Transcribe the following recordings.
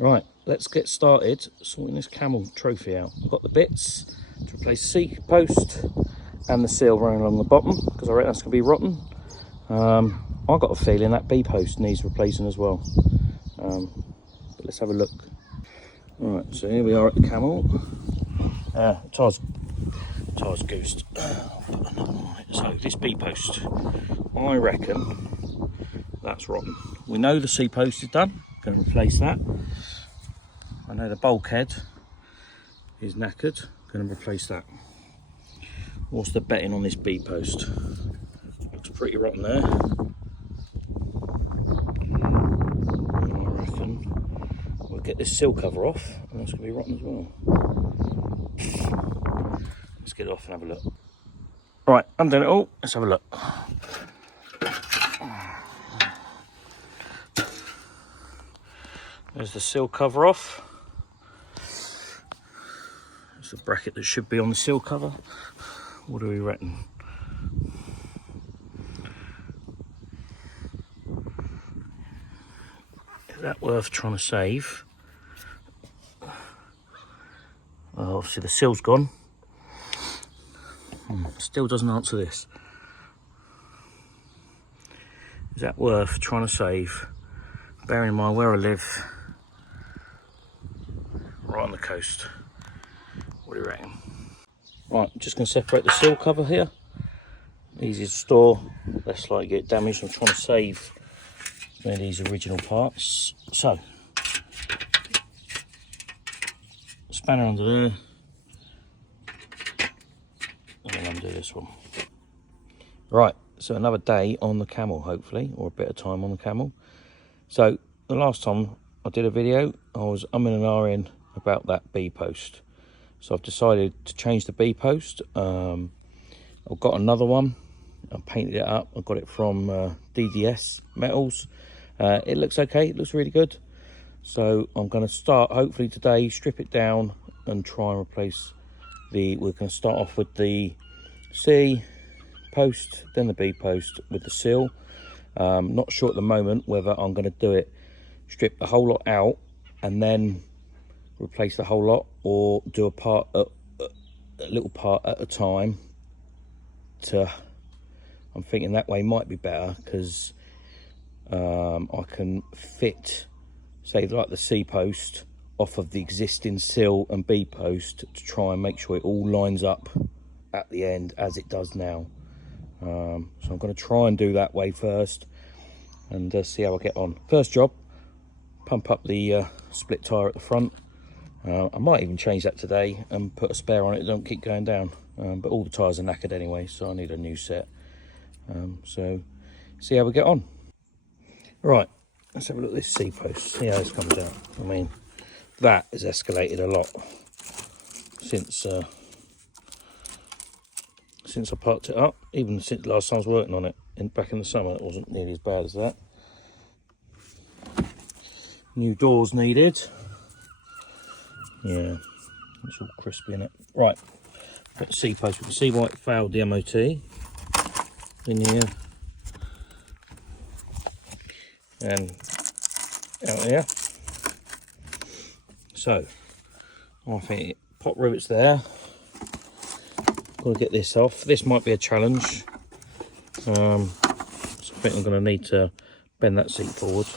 Right, let's get started sorting this Camel trophy out. I've got the bits to replace the seat post and the seal running along the bottom because I reckon that's going to be rotten. I've got a feeling that B post needs replacing as well. But let's have a look. Right, so here we are at the Camel. Tyre's goosed. So this B post, I reckon that's rotten. We know the C post is done. Going to replace that. I know the bulkhead is knackered. Going to replace that. What's the betting on this B post? Looks pretty rotten there. I reckon we'll get this sill cover off, and that's going to be rotten as well. Let's get it off and have a look. Right, undone it all. Let's have a look. There's the sill cover off. There's the bracket that should be on the sill cover. What do we reckon? Is that worth trying to save? Well, obviously the sill's gone. Still doesn't answer this. Is that worth trying to save? Bearing in mind where I live, right on the coast. What do you reckon? Right, I'm just going to separate the seal cover here. Easy to store, less likely to get damaged. I'm trying to save one of these original parts. So, spanner under there, and then undo this one. Right, so another day on the Camel, hopefully, or a bit of time on the Camel. So, the last time I did a video, I was umming and ahhing about that B post. So I've decided to change the B post. I've got another one. I painted it up. I got it from DDS Metals. It looks okay. It looks really good. So I'm going to start, hopefully today, strip it down and try and replace we're going to start off with the C post, then the B post with the seal. Not sure at the moment whether I'm going to do it, strip the whole lot out and then replace the whole lot, or do a little part at a time. I'm thinking that way might be better because I can fit, say, like the C post off of the existing seal and B post to try and make sure it all lines up at the end as it does now. So I'm going to try and do that way first and see how I get on. First job, pump up the split tyre at the front. I might even change that today and put a spare on it, don't keep going down. But all the tyres are knackered anyway, so I need a new set. So see how we get on. Right, let's have a look at this C post, see how this comes out. I mean, that has escalated a lot since I parked it up. Even since last time I was working on it back in the summer, it wasn't nearly as bad as that. New doors needed. Yeah, it's all crispy in it. Right, got the C post. We can see why it failed the MOT in here and out here. So I think pop rivets there. Got to get this off. This might be a challenge. So I think I'm going to need to bend that seat forward,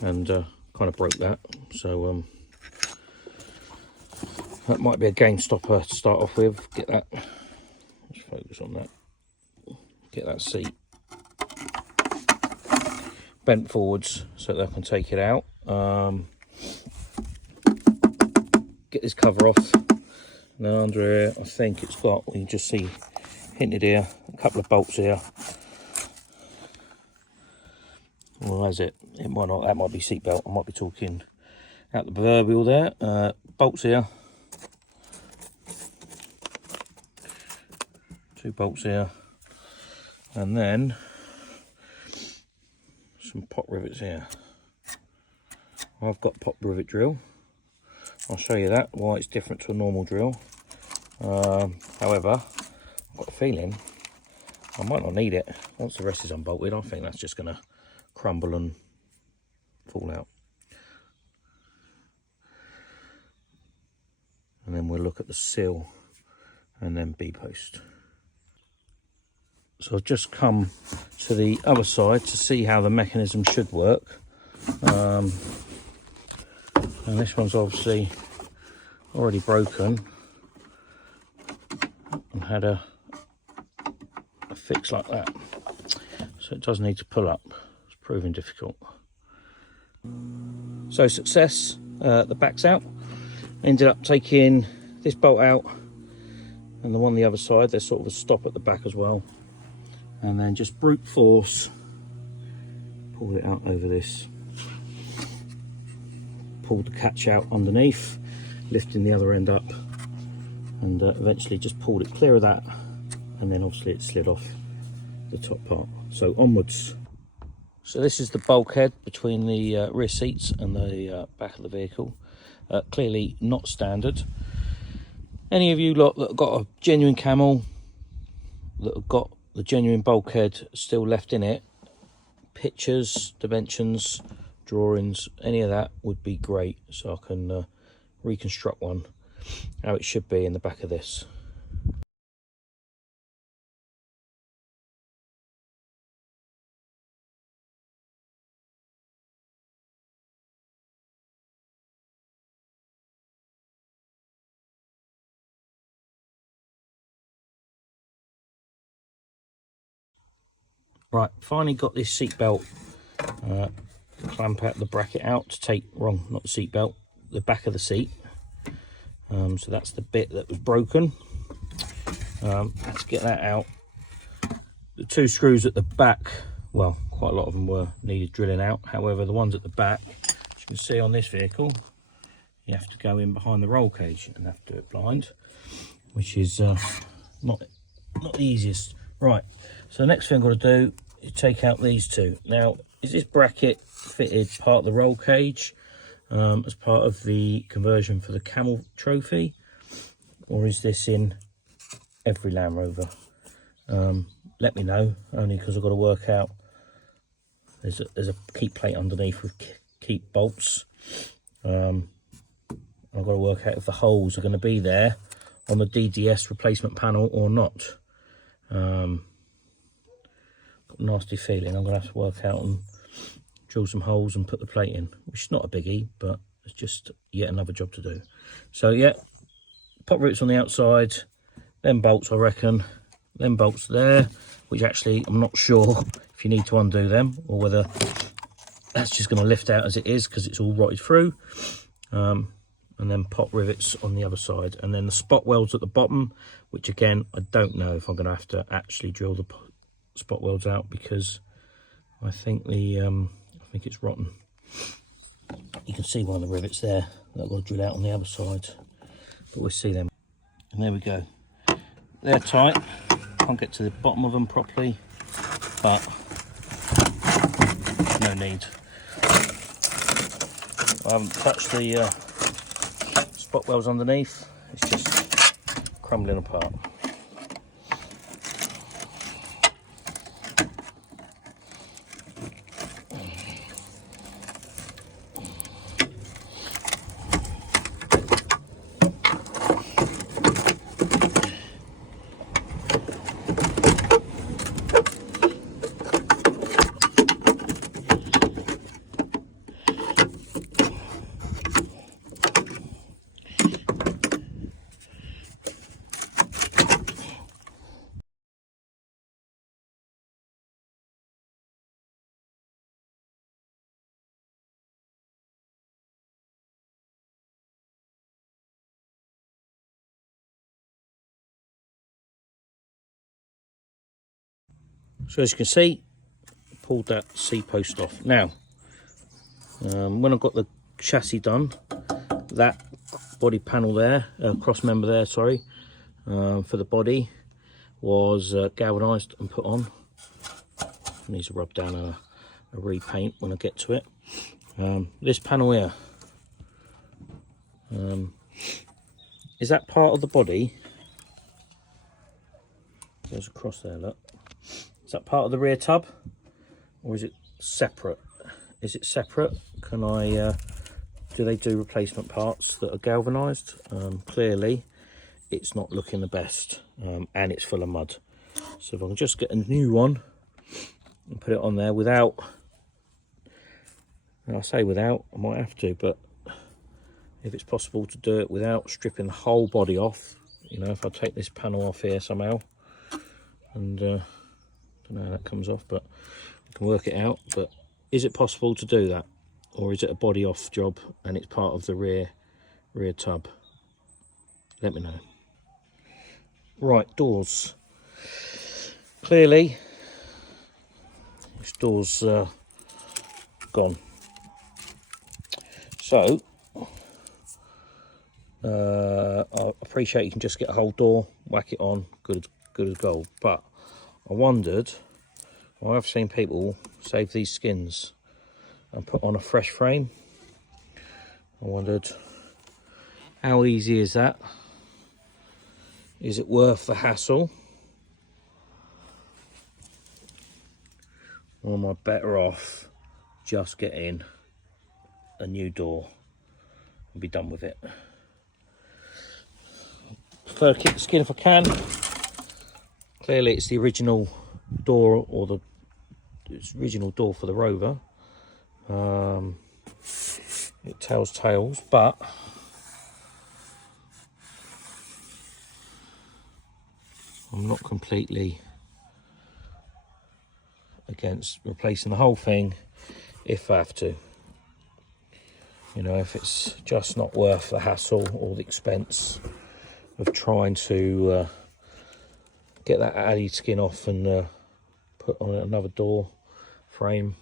and kind of broke that. So that might be a game stopper to start off with. Get that. Let's focus on that. Get that seat bent forwards so that I can take it out. Get this cover off. Now under here, I think it's got, you can just see hinted here, a couple of bolts here. Well, that's it. It might not. That might be seat belt. I might be talking out the proverbial there. Bolts here. 2 bolts here, and then some pop rivets here. I've got pop rivet drill. I'll show you that, why it's different to a normal drill. However, I've got a feeling I might not need it. Once the rest is unbolted, I think that's just going to crumble and fall out. and then we'll look at the sill and then B-post. So I've just come to the other side to see how the mechanism should work. And this one's obviously already broken and had a fix like that. So it does need to pull up. It's proving difficult. So success, the back's out. Ended up taking this bolt out and the one on the other side. There's sort of a stop at the back as well. And then just brute force pulled it out over this, pulled the catch out underneath, lifting the other end up, and eventually just pulled it clear of that, and then obviously it slid off the top part. So onwards. So this is the bulkhead between the rear seats and the back of the vehicle. Clearly not standard. Any of you lot that have got a genuine Camel, that have got the genuine bulkhead still left in it, pictures, dimensions, drawings, any of that would be great, so I can reconstruct one how it should be in the back of this. Right, finally got this seat belt clamp out the bracket out to take, not the seat belt, the back of the seat. So that's the bit that was broken. Had to get that out. The two screws at the back, well, quite a lot of them needed drilling out. However, the ones at the back, as you can see on this vehicle, you have to go in behind the roll cage and have to do it blind, which is not the easiest. Right, so the next thing I've got to do is take out these two. Now, is this bracket fitted part of the roll cage as part of the conversion for the Camel trophy, or is this in every Land Rover? Let me know, only because I've got to work out. There's a keep plate underneath with keep bolts. I've got to work out if the holes are going to be there on the DDS replacement panel or not. Got a nasty feeling I'm going to have to work out and drill some holes and put the plate in, which is not a biggie, but it's just yet another job to do. So yeah, pop roots on the outside, then bolts, I reckon, then bolts there, which actually I'm not sure if you need to undo them or whether that's just going to lift out as it is because it's all rotted through. And then pop rivets on the other side, and then the spot welds at the bottom, which again I don't know if I'm going to have to actually drill the spot welds out, because I think it's rotten. You can see one of the rivets there that I've got to drill out on the other side, but we'll see them. And there we go, they're tight. Can't get to the bottom of them properly, but no need. I haven't touched the spot welds underneath, it's just crumbling apart. So as you can see, pulled that C-post off. Now, when I got the chassis done, that body panel there, cross member there, sorry, for the body was galvanised and put on. It needs to rub down a repaint when I get to it. This panel here, is that part of the body? Goes across there, look. Is that part of the rear tub, or is it separate? Is it separate? Can I do they do replacement parts that are galvanised? Clearly it's not looking the best, and it's full of mud. So if I can just get a new one and put it on there without, and I say without, I might have to, but if it's possible to do it without stripping the whole body off, you know, if I take this panel off here somehow, and don't know how that comes off, but I can work it out. But is it possible to do that, or is it a body off job and it's part of the rear tub? Let me know. Right, doors. Clearly this door's gone, so I appreciate you can just get a whole door, whack it on, good as gold. But I wondered, I've seen people save these skins and put on a fresh frame. I wondered, how easy is that? Is it worth the hassle? Or am I better off just getting a new door and be done with it? Prefer to keep the skin if I can. Clearly it's the original door, or the original door for the Rover. It tells tales, but I'm not completely against replacing the whole thing if I have to. You know, if it's just not worth the hassle or the expense of trying to get that added skin off and put on another door frame,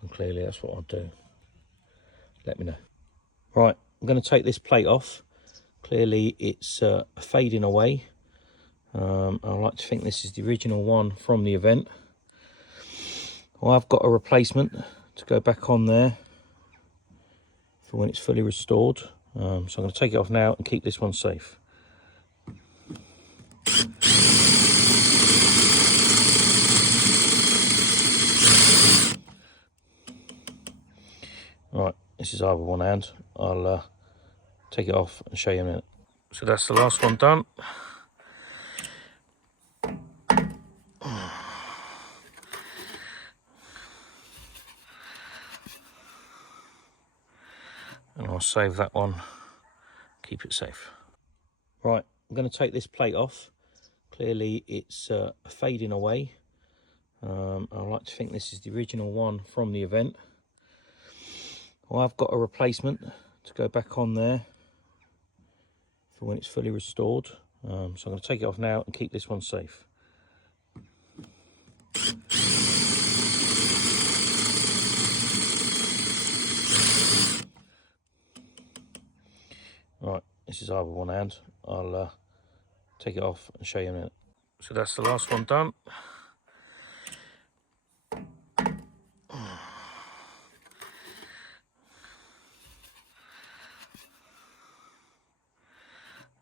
and clearly that's what I'll do. Let me know. Right, I'm going to take this plate off. Clearly it's fading away. I like to think this is the original one from the event. Well, I've got a replacement to go back on there for when it's fully restored. So I'm going to take it off now and keep this one safe. Right, this is over one hand. I'll take it off and show you in a minute. So that's the last one done. And I'll save that one, keep it safe. Right, I'm going to take this plate off. Clearly it's fading away. I like to think this is the original one from the event. Well, I've got a replacement to go back on there for when it's fully restored. So I'm going to take it off now and keep this one safe. Right, this is over one hand. I'll take it off and show you in a minute. So that's the last one done.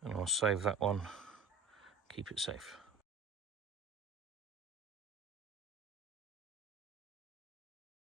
And I'll save that one, keep it safe.